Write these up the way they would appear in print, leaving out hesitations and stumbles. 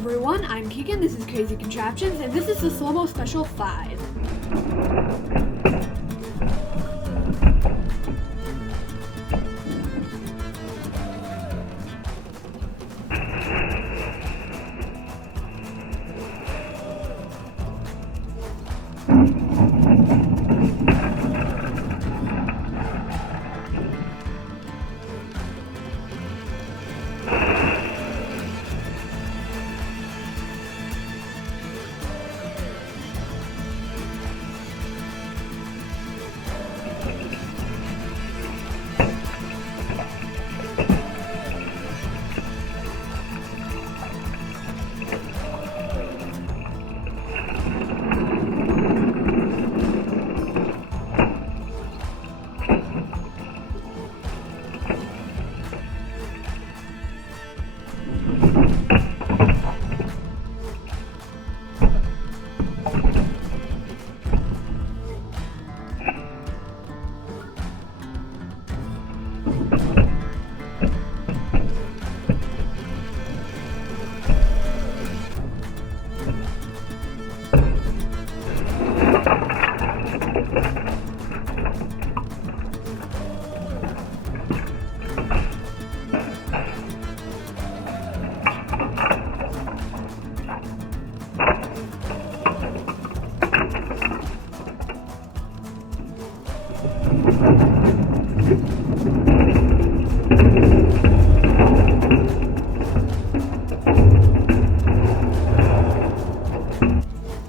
everyone, I'm Keegan, this is Crazy Contraptions, and this is the Slow-Mo Special 5.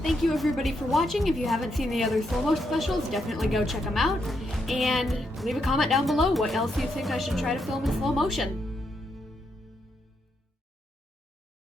Thank you everybody for watching. If you haven't seen the other slow-mo specials, definitely go check them out. And leave a comment down below what else you think I should try to film in slow motion.